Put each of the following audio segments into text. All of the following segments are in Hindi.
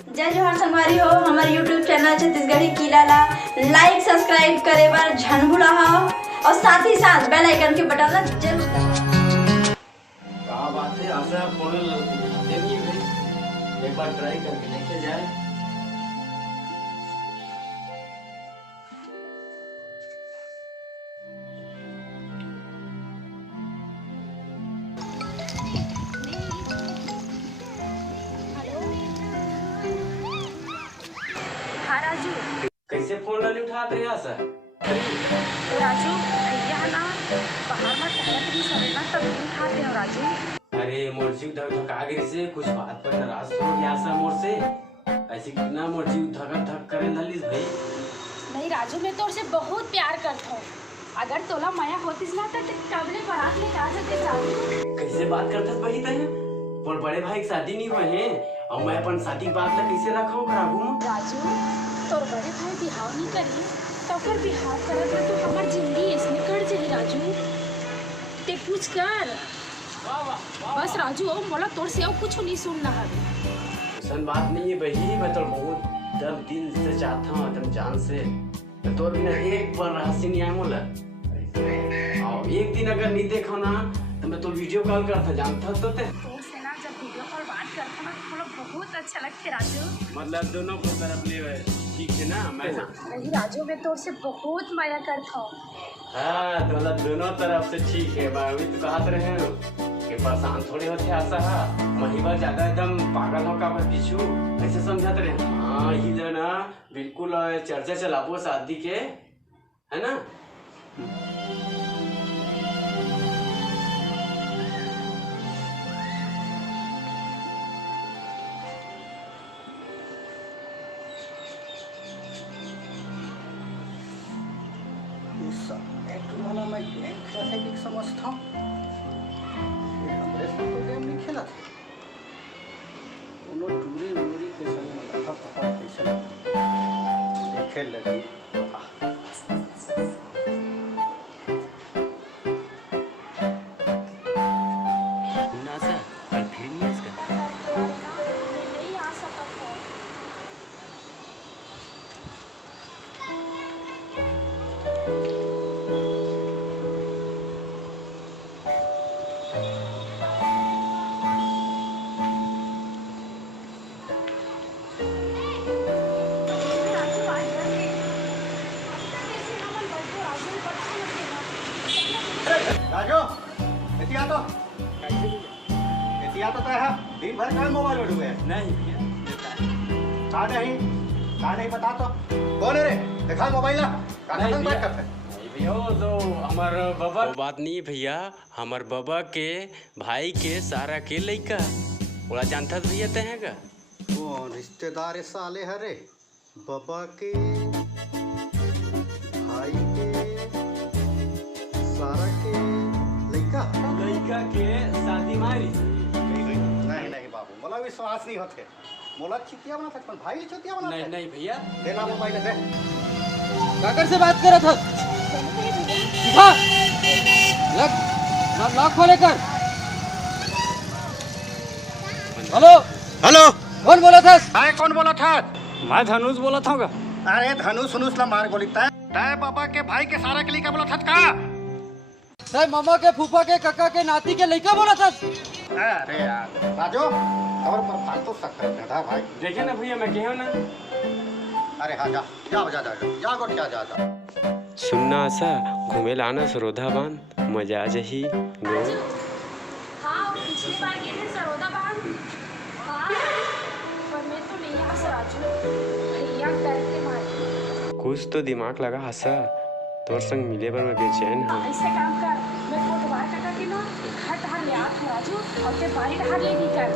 जय जोहार संगवारी हो। हमारे यूट्यूब चैनल छत्तीसगढ़ी किला ला लाइक सब्सक्राइब करे बर झन भूला हो और साथ ही साथ बेल आइकन के बटन ला जरूर दबाओ। क्या बात है, आशा फोन उठाते नहीं भाई, एक बार ट्राई करके देखे जाए। हाँ राजू। कैसे फोन नहीं उठाते हैं आशा? राजू भैया ना बाहर में टहलत रही सब ना तब उठाते हो राजू। अरे मोर्ची धक आगे से कुछ बात पर नाराज हो गया आशा मोर से, ऐसे कितना मोर्ची धक धक करे ललिस भाई। नहीं राजू, मैं तो उससे बहुत प्यार करता हूँ। अगर तोला माया होतीस ना तो कबले बारात लेके आ जाते राजू। कैसे बात करते भाई तय पर बड़े भाई की शादी नहीं हुए हैं और मैं अपन शादी की बात कैसे रखाऊं कराबू में? राजू तोर बड़े भाई बिहाव नहीं करी तो फिर बिहाव करत तो हमार जिंदगी इसमें कट जाई राजू। ते पूछ कर बस राजू, ओ मोला तोर से और कुछ नहीं सुनना है। ऐसा बात नहीं है भाई, मैं तो बहुत दिल से चाहता हूँ तुम जान से, मैं तो बिना एक बार राशि नहीं आया मोला। और एक दिन अगर नहीं देखा ना तो मैं तो वीडियो कॉल करता, जानता तो ते तोर से ना जब वीडियो कॉल बात करता ना तो मोला बहुत अच्छा लगता राजू। मतलब दोनों को तरफ ले ठीक है ना? मैं नहीं राजू, मैं तोर से बहुत माया करता हूँ। हाँ तो मतलब दोनों तरफ से ठीक है। मैं अभी तो कहते रहे हो कि परेशान थोड़े होते आशा है महिबा ज्यादा एकदम पागल हो का पीछू ऐसे समझाते रहे। हाँ ही जो ना बिल्कुल चर्चा चलाबो शादी के, है ना? मैं ट्रैफिक समझता हूँ गेम नहीं खेला था टूरी उरी के संग पकड़ कैसे देखे लगी। नहीं आ सकता हूँ। राजू एतिया तो है दिन भर का मोबाइल में डूबे नहीं का नहीं बता तो कौन है रे? दिखा मोबाइल ना नहीं भैया वो तो हमार बाबा वो बात नहीं भैया, हमार बाबा के भाई के सारा के लइका बोला जानता भैया ते हैं का कौन रिश्तेदार साले हरे बाबा के भाई के सारा के लइका के शादी मारी। नहीं बाबू मोला विश्वास नहीं होते। मोला चितिया बना सकता भाई चितिया बना नहीं नहीं भैया, देना मोबाइल दे। काकर से बात कर रहा था? दिखा लॉक खोले कर। हेलो हेलो कौन बोला था? हाय कौन बोला था? मैं धनुष बोला था। अरे धनुष सुनुष ला मार गोली तय बाबा के भाई के सारा के लिए बोला था का? तय मामा के फूफा के काका के नाती के लड़का बोला था। अरे यार राजू और पर फालतू शक करते था भाई। देखे ना भैया मैं कहो ना। अरे हाँ जा गोट जा सुनना आशा घूमे लाना सरोधा बांध मजा जही गो। हाँ पिछली बार गए थे सरोदा बांध। हाँ पर मैं तो नहीं आ राजू, भैया डर के मारे। कुछ तो दिमाग लगा आशा, तोर संग मिले पर मैं बेचैन हूँ। ऐसे काम कर, मैं कोटवार काका के ना घर ढार ले आत हूँ राजू और ते बारी ढार ले दी कर।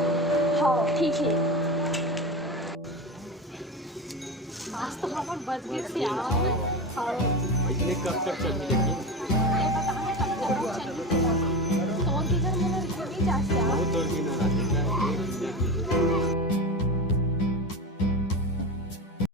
हाँ ठीक है। आज तो हमारे बजगे से आओ। हाँ इतने कब तक चल